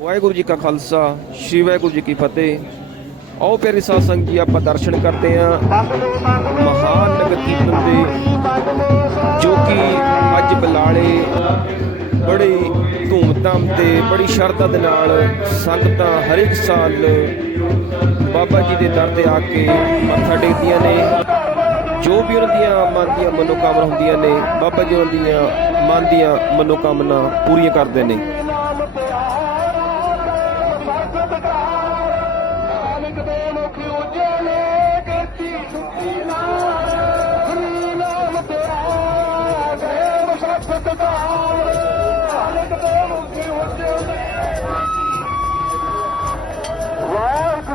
ਵਾਹਿਗੁਰੂ ਜੀ ਕਾ ਖਾਲਸਾ, ਸ੍ਰੀ ਵਾਹਿਗੁਰੂ ਜੀ ਕੀ ਫਤਿਹ। ਆਓ ਪਿਆਰੇ ਸਾਧ ਸੰਗਤ ਜੀ, ਆਪਾਂ ਦਰਸ਼ਨ ਕਰਦੇ ਆਂ ਮਹਾਨ ਨਗਰ ਕੀਰਤਨ ਦੇ, ਜੋ ਕਿ ਅੱਜ ਬਲਾਲੇ ਬੜੇ ਧੂਮਧਾਮ ਤੇ ਬੜੀ ਸ਼ਰਧਾ ਦੇ ਨਾਲ ਸੰਗਤਾਂ ਹਰ ਇੱਕ ਸਾਲ ਬਾਬਾ ਜੀ ਦੇ ਦਰ ਤੇ ਆ ਕੇ ਮੱਥਾ ਟੇਕਦੀਆਂ ਨੇ। ਜੋ ਵੀ ਉਹਨਾਂ ਦੀਆਂ ਮਨ ਦੀਆਂ ਮਨੋਕਾਮਨਾ ਹੁੰਦੀਆਂ ਨੇ, ਬਾਬਾ ਜੀ ਉਹਨਾਂ ਦੀਆਂ ਮਨ ਦੀਆਂ ਮਨੋਕਾਮਨਾ ਪੂਰੀਆਂ ਕਰਦੇ ਨੇ।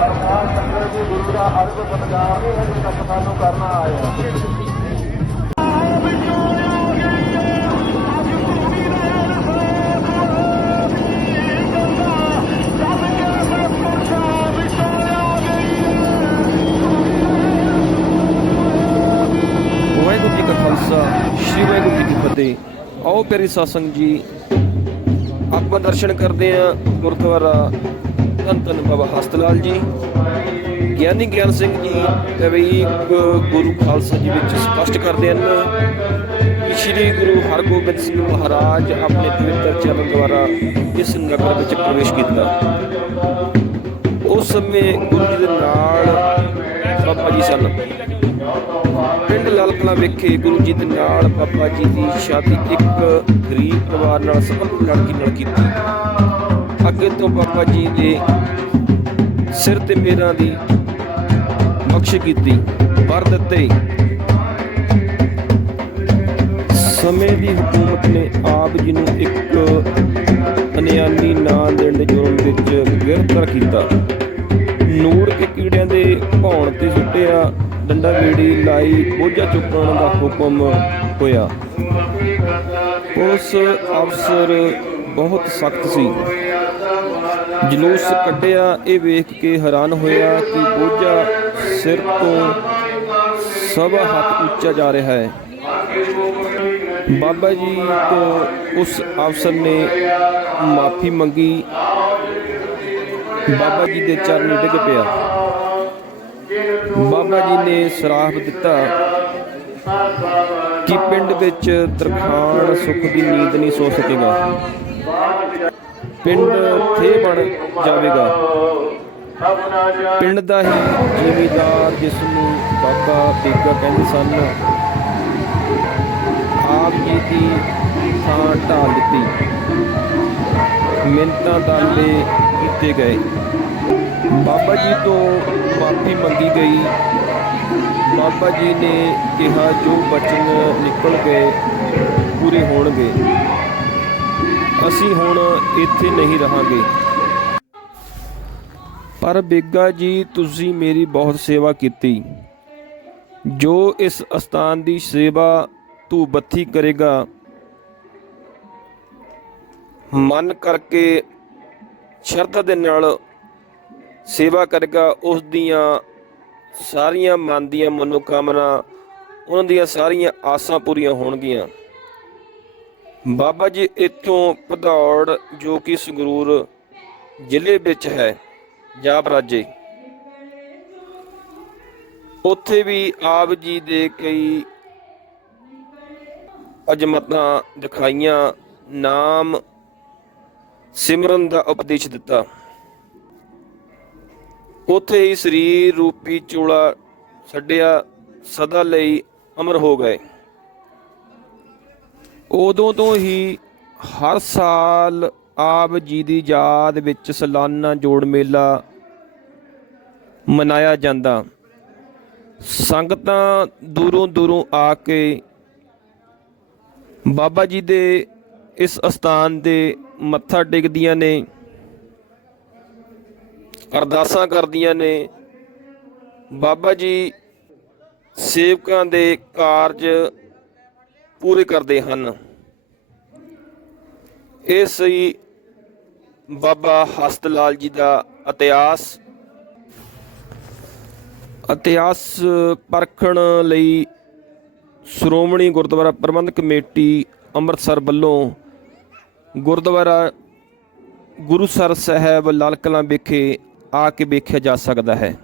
ਜੀ ਕੀ ਫਤਿਹ ਗੁਰੂ ਦਾ ਅਰਗ ਪੰਜਾਬ ਇਹ ਹਜੇ ਤੱਕ ਸਾਨੂੰ ਕਰਨਾ ਆਇਆ ਵਾਹਿਗੁਰੂ ਜੀ ਕਾ ਖਾਲਸਾ, ਸ੍ਰੀ ਵਾਹਿਗੁਰੂ ਜੀ ਕੀ ਫਤਿਹ। ਆਓ ਪਿਆਰੇ ਸਾਧ ਜੀ, ਆਪਾਂ ਦਰਸ਼ਨ ਕਰਦੇ ਆਂ ਗੁਰਦੁਆਰਾ ਧੰਨ ਧੰਨ ਬਾਬਾ ਹਸਤਲਾਲ ਜੀ। ਗਿਆਨੀ ਗਿਆਨ ਸਿੰਘ ਜੀ ਕਵੀ ਗੁਰੂ ਖਾਲਸਾ ਜੀ ਵਿੱਚ ਸਪਸ਼ਟ ਕਰਦੇ ਹਨ ਕਿ ਸ੍ਰੀ ਗੁਰੂ ਹਰਗੋਬਿੰਦ ਸਿੰਘ ਮਹਾਰਾਜ ਆਪਣੇ ਪਵਿੱਤਰ ਚਰਨ ਦੁਆਰਾ ਇਸ ਨਗਰ ਵਿੱਚ ਪ੍ਰਵੇਸ਼ ਕੀਤਾ। ਉਸ ਸਮੇਂ ਗੁਰੂ ਜੀ ਦੇ ਨਾਲ ਬਾਬਾ ਜੀ ਸਨ। ਪਿੰਡ ਲਲਕਲਾ ਵਿਖੇ ਗੁਰੂ ਜੀ ਦੇ ਨਾਲ ਬਾਬਾ ਜੀ ਦੀ ਸ਼ਾਦੀ ਇੱਕ ਗਰੀਬ ਪਰਿਵਾਰ ਨਾਲ ਸੰਬੰਧ ਲੜਕੀ ਨਾਲ ਕੀਤੀ ਅੱਗੇ ਤੋਂ ਬਾਬਾ ਜੀ ਦੇ ਸਿਰ ਤੇ ਮੇਰਾ ਦੀ ਬਖਸ਼ ਕੀਤੀ, ਵਰ ਦਿੱਤੇ। ਸਮੇਂ ਦੀ ਹਕੂਮਤ ਨੇ ਆਪ ਜੀ ਨੂੰ ਇੱਕ ਅਨਿਆਨੀ ਨਾਂ ਦੇਣ ਦੇ ਜੁਰਮ ਵਿੱਚ ਗ੍ਰਿਫਤਾਰ ਕੀਤਾ। ਨੂਰ ਕੇ ਕੀੜਿਆਂ ਦੇ ਭੌਣ ਤੇ ਸੁੱਟਿਆ, ਡੰਡਾ ਗੇੜੀ ਲਾਈ, ਬੋਝਾ ਚੁੱਕਣ ਦਾ ਹੁਕਮ ਹੋਇਆ। ਉਸ ਅਫਸਰ ਬਹੁਤ ਸਖਤ ਸੀ। ਜਲੂਸ ਕੱਢਿਆ, ਇਹ ਵੇਖ ਕੇ ਹੈਰਾਨ ਹੋਇਆ ਕਿ ਬੋਝਾ ਸਿਰ ਤੋਂ ਸਵਾ ਹੱਥ ਉੱਚਾ ਜਾ ਰਿਹਾ ਹੈ। ਬਾਬਾ ਜੀ ਤੋਂ ਉਸ ਅਫਸਰ ਨੇ ਮਾਫੀ ਮੰਗੀ। ਬਾਬਾ ਜੀ ਦੇ ਚਰਨ ਡਿੱਗ ਪਿਆ। ਬਾਬਾ ਜੀ ਨੇ ਸਰਾਫ ਦਿੱਤਾ ਕਿ ਪਿੰਡ ਵਿੱਚ ਤਰਖਾਣ ਸੁੱਖ ਦੀ ਨੀਂਦ ਨਹੀਂ ਸੋ ਸਕੇਗਾ। ਪਿੰਡ ਥੇ ਬਣ ਜਾਵੇਗਾ। ਪਿੰਡ ਦਾ ਹੀ ਜ਼ਿਮੀਦਾਰ ਜਿਸ ਨੂੰ ਬਾਬਾ ਬੇਗਾ ਕਹਿੰਦੇ ਸਨ, ਆਪ ਜੀ ਦੀ ਥਾਂ ਢਾਲ ਦਿੱਤੀ ਮਿੰਤਾਂ ਦਾਲੇ ਕੀਤੇ ਗਏ। ਬਾਬਾ ਜੀ ਤੋਂ ਮਾਫੀ ਮੰਗੀ ਗਈ। ਬਾਬਾ ਜੀ ਨੇ ਕਿਹਾ, ਜੋ ਬਚਨ ਨਿਕਲ ਗਏ, ਪੂਰੇ ਹੋਣਗੇ। ਅਸੀਂ ਹੁਣ ਇੱਥੇ ਨਹੀਂ ਰਹਾਂਗੇ। ਪਰ ਬੇਗਾ ਜੀ, ਤੁਸੀਂ ਮੇਰੀ ਬਹੁਤ ਸੇਵਾ ਕੀਤੀ। ਜੋ ਇਸ ਅਸਥਾਨ ਦੀ ਸੇਵਾ ਤੂੰ ਬੱਥੀ ਕਰੇਗਾ, ਮਨ ਕਰਕੇ ਸ਼ਰਧਾ ਦੇ ਨਾਲ ਸੇਵਾ ਕਰੇਗਾ, ਉਸ ਦੀਆਂ ਸਾਰੀਆਂ ਮਨ ਦੀਆਂ ਮਨੋਕਾਮਨਾ, ਉਹਨਾਂ ਦੀਆਂ ਸਾਰੀਆਂ ਆਸਾਂ ਪੂਰੀਆਂ ਹੋਣਗੀਆਂ। ਬਾਬਾ ਜੀ, ਇੱਥੋਂ ਭਦੌੜ, ਜੋ ਕਿ ਸੰਗਰੂਰ ਜ਼ਿਲ੍ਹੇ ਵਿੱਚ ਹੈ, ਜਾਪ ਰਾਜੇ। ਉੱਥੇ ਵੀ ਆਪ ਜੀ ਦੇ ਕਈ ਅਜਮਤਾਂ ਦਿਖਾਈਆਂ, ਨਾਮ ਸਿਮਰਨ ਦਾ ਉਪਦੇਸ਼ ਦਿੱਤਾ। ਉੱਥੇ ਹੀ ਸਰੀਰ ਰੂਪੀ ਚੋਲਾ ਛੱਡਿਆ, ਸਦਾ ਲਈ ਅਮਰ ਹੋ ਗਏ। ਉਦੋਂ ਤੋਂ ਹੀ ਹਰ ਸਾਲ ਆਪ ਜੀ ਦੀ ਯਾਦ ਵਿੱਚ ਸਾਲਾਨਾ ਜੋੜ ਮੇਲਾ ਮਨਾਇਆ ਜਾਂਦਾ। ਸੰਗਤਾਂ ਦੂਰੋਂ ਦੂਰੋਂ ਆ ਕੇ ਬਾਬਾ ਜੀ ਦੇ ਇਸ ਅਸਥਾਨ ਦੇ ਮੱਥਾ ਟੇਕਦੀਆਂ ਨੇ, ਅਰਦਾਸਾਂ ਕਰਦੀਆਂ ਨੇ। ਬਾਬਾ ਜੀ ਸੇਵਕਾਂ ਦੇ ਕਾਰਜ ਪੂਰੇ ਕਰਦੇ ਹਨ। ਇਸ ਹੀ ਬਾਬਾ ਹਸਤ ਲਾਲ ਜੀ ਦਾ ਇਤਿਹਾਸ ਇਤਿਹਾਸ ਪਰਖਣ ਲਈ ਸ਼੍ਰੋਮਣੀ ਗੁਰਦੁਆਰਾ ਪ੍ਰਬੰਧਕ ਕਮੇਟੀ ਅੰਮ੍ਰਿਤਸਰ ਵੱਲੋਂ ਗੁਰਦੁਆਰਾ ਗੁਰੂਸਰ ਸਾਹਿਬ ਲਾਲ ਕਲਾਂ ਵਿਖੇ ਆ ਕੇ ਵੇਖਿਆ ਜਾ ਸਕਦਾ ਹੈ।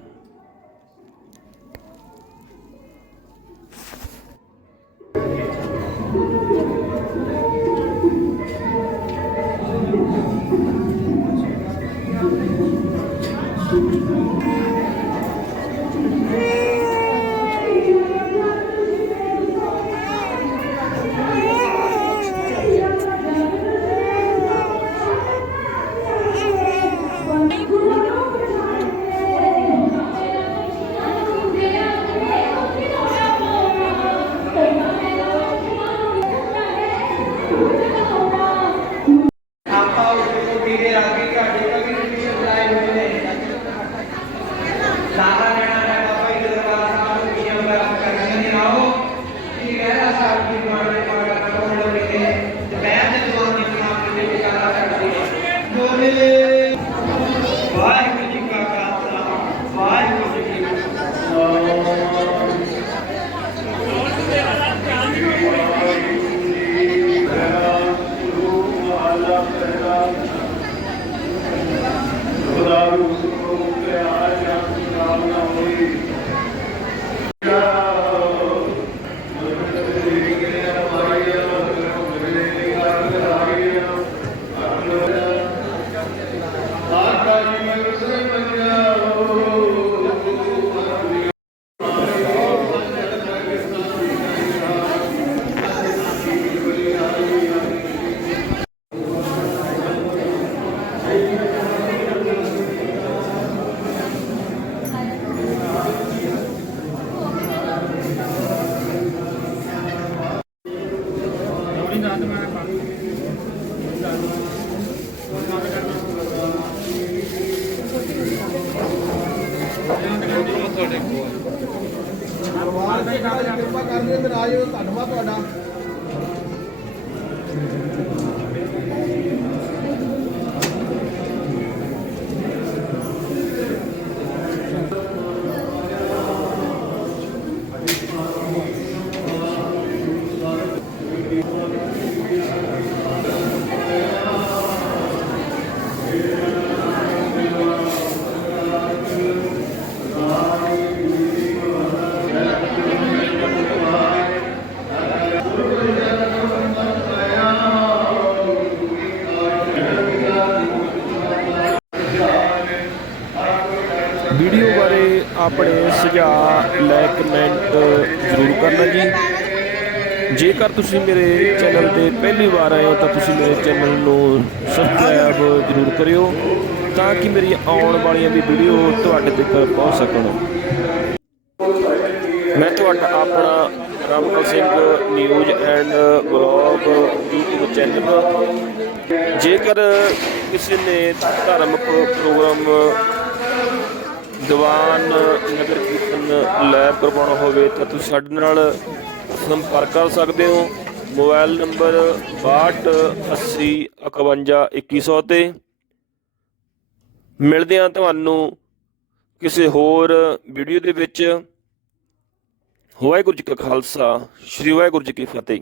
Amen. ਕਿਰਪਾ ਕਰਦੇ ਫਿਰ ਧੰਨਵਾਦ ਤੁਹਾਡਾ ਵੀਡੀਓ ਬਾਰੇ ਆਪਣੇ ਸੁਝਾਅ ਲੈ ਕਮੈਂਟ ਜ਼ਰੂਰ ਕਰਨਾ ਜੀ। ਜੇਕਰ ਤੁਸੀਂ ਮੇਰੇ ਚੈਨਲ ਤੇ ਪਹਿਲੀ ਵਾਰ ਆਏ ਹੋ, ਤਾਂ ਤੁਸੀਂ ਮੇਰੇ ਚੈਨਲ ਨੂੰ ਸਬਸਕ੍ਰਾਈਬ ਜ਼ਰੂਰ ਕਰਿਓ, ਤਾਂ ਕਿ ਮੇਰੀ ਆਉਣ ਵਾਲੀਆਂ ਵੀ ਵੀਡੀਓ ਤੁਹਾਡੇ ਤੱਕ ਪਹੁੰਚ ਸਕਣ। ਮੈਂ ਤੁਹਾਡਾ ਆਪਣਾ Ramkal Singh news and blog YouTube channel ਜੇਕਰ ਕਿਸੇ ਨੇ ਧਾਰਮਿਕ ਪ੍ਰੋਗਰਾਮ ਦੀਵਾਨ ਨਗਰ ਕੀਰਤਨ ਲੈਬ ਕਰਵਾਉਣਾ ਹੋਵੇ ਤਾਂ ਤੁਸੀਂ ਸਾਡੇ ਨਾਲ ਸੰਪਰਕ ਕਰ ਸਕਦੇ ਹੋ। ਮੋਬਾਈਲ ਨੰਬਰ 6280 51 2100 ਤੇ। ਮਿਲਦੇ ਹਾਂ ਤੁਹਾਨੂੰ ਕਿਸੇ ਹੋਰ ਵੀਡੀਓ ਦੇ ਵਿੱਚ। ਵਾਹਿਗੁਰੂ ਜੀ ਕਾ ਖਾਲਸਾ, ਸ੍ਰੀ ਵਾਹਿਗੁਰੂ ਜੀ ਕੀ ਫਤਿਹ।